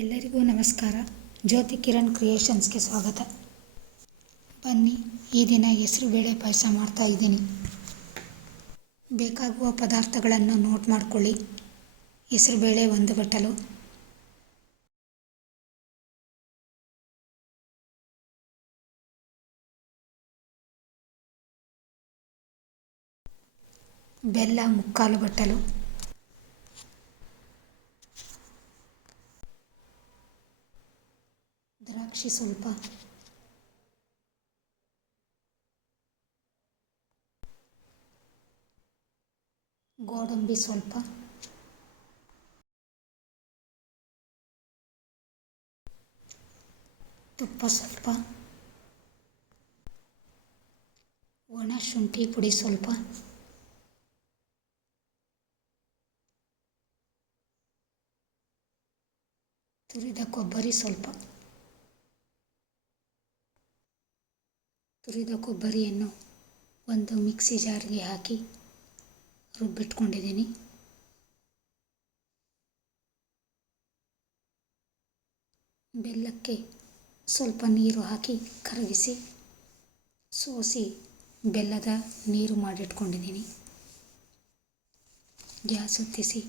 ಎಲ್ಲರಿಗೂ ನಮಸ್ಕಾರ. ಜ್ಯೋತಿ ಕಿರಣ್ ಕ್ರಿಯೇಷನ್ಸ್ಗೆ ಸ್ವಾಗತ. ಬನ್ನಿ, ಈ ದಿನ ಹೆಸರುಬೇಳೆ ಪಾಯಸ ಮಾಡ್ತಾ ಇದ್ದೀನಿ. ಬೇಕಾಗುವ ಪದಾರ್ಥಗಳನ್ನು ನೋಟ್ ಮಾಡಿಕೊಳ್ಳಿ. ಹೆಸರುಬೇಳೆ 1 ಬಟ್ಟಲು, ಬೆಲ್ಲ 3/4 ಬಟ್ಟಲು, ದ್ರಾಕ್ಷಿ ಸ್ವಲ್ಪ, ಗೋಡಂಬಿ ಸ್ವಲ್ಪ, ತುಪ್ಪ ಸ್ವಲ್ಪ, ಒಣ ಶುಂಠಿ ಪುಡಿ ಸ್ವಲ್ಪ, ತುರಿದ ಕೊಬ್ಬರಿ ಸ್ವಲ್ಪ. ತುರಿದ ಕೊಬ್ಬರಿಯನ್ನು ಒಂದು ಮಿಕ್ಸಿ ಜಾರ್ಗೆ ಹಾಕಿ ರುಬ್ಬಿಟ್ಕೊಂಡಿದ್ದೀನಿ. ಬೆಲ್ಲಕ್ಕೆ ಸ್ವಲ್ಪ ನೀರು ಹಾಕಿ ಕರಗಿಸಿ ಸೋಸಿ ಬೆಲ್ಲದ ನೀರು ಮಾಡಿಟ್ಕೊಂಡಿದ್ದೀನಿ. ಗ್ಯಾಸ್ ಹೊತ್ತಿಸಿ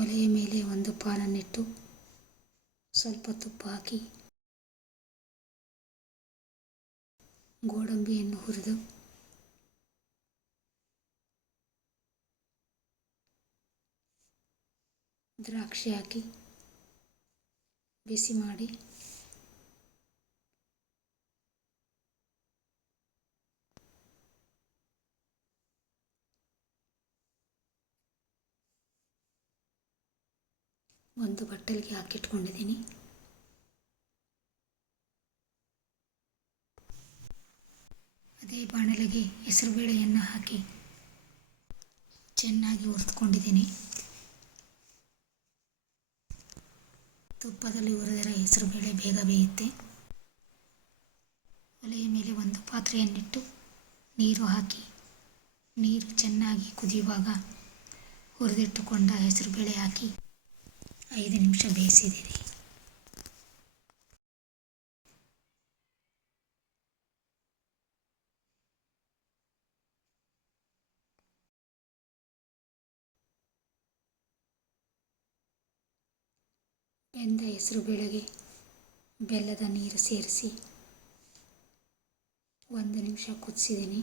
ಒಲೆಯ ಮೇಲೆ ಒಂದು ಪಾನನ್ನಿಟ್ಟು ಸ್ವಲ್ಪ ತುಪ್ಪ ಹಾಕಿ ಗೋಡಂಬಿಯನ್ನು ಹುರಿದು ದ್ರಾಕ್ಷಿ ಹಾಕಿ ಬಿಸಿ ಮಾಡಿ ಒಂದು ಬಟ್ಟಲಿಗೆ ಹಾಕಿಟ್ಕೊಂಡಿದ್ದೀನಿ. ಅದೇ ಬಾಣಲೆಗೆ ಹೆಸರುಬೇಳೆಯನ್ನು ಹಾಕಿ ಚೆನ್ನಾಗಿ ಹುರಿದುಕೊಂಡಿದ್ದೀನಿ. ತುಪ್ಪದಲ್ಲಿ ಹುರಿದರೆ ಹೆಸರುಬೇಳೆ ಬೇಗ ಬೇಯುತ್ತೆ. ಒಲೆಯ ಮೇಲೆ ಒಂದು ಪಾತ್ರೆಯನ್ನಿಟ್ಟು ನೀರು ಹಾಕಿ ನೀರು ಚೆನ್ನಾಗಿ ಕುದಿಯುವಾಗ ಹುರಿದಿಟ್ಟುಕೊಂಡ ಹೆಸರುಬೇಳೆ ಹಾಕಿ 5 ನಿಮಿಷ ಬೇಯಿಸಿದ್ದೀನಿ. ಬೆಂದ ಹೆಸರುಬೇಳೆಗೆ ಬೆಲ್ಲದ ನೀರು ಸೇರಿಸಿ 1 ನಿಮಿಷ ಕುದಿಸಿದ್ದೀನಿ.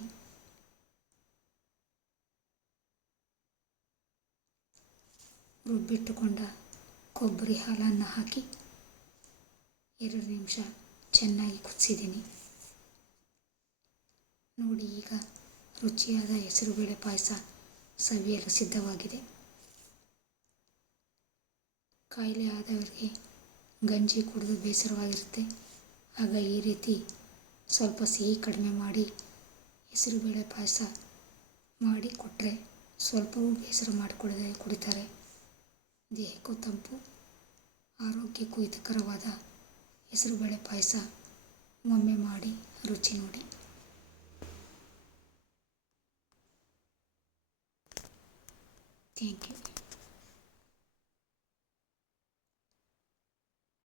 ರುಬ್ಬಿಟ್ಟುಕೊಂಡ ಕೊಬ್ಬರಿ ಹಾಲನ್ನು ಹಾಕಿ 2 ನಿಮಿಷ ಚೆನ್ನಾಗಿ ಕುದಿಸಿದ್ದೀನಿ. ನೋಡಿ, ಈಗ ರುಚಿಯಾದ ಹೆಸರುಬೇಳೆ ಪಾಯಸ ಸವಿಯಲು ಸಿದ್ಧವಾಗಿದೆ. ಕಾಯಿಲೆ ಆದವರಿಗೆ ಗಂಜಿ ಕುಡಿದು ಬೇಸರವಾಗಿರುತ್ತೆ. ಆಗ ಈ ರೀತಿ ಸ್ವಲ್ಪ ಸಿಹಿ ಕಡಿಮೆ ಮಾಡಿ ಹೆಸರುಬೇಳೆ ಪಾಯಸ ಮಾಡಿ ಕೊಟ್ಟರೆ ಸ್ವಲ್ಪವೂ ಬೇಸರ ಮಾಡಿಕೊಳ್ಳದೆ ಕುಡಿತಾರೆ. ದೇಹಕ್ಕೂ ತಂಪು, ಆರೋಗ್ಯಕ್ಕೂ ಹಿತಕರವಾದ ಹೆಸರುಬೇಳೆ ಪಾಯಸ ಒಮ್ಮೆ ಮಾಡಿ ರುಚಿ ನೋಡಿ. Thank you.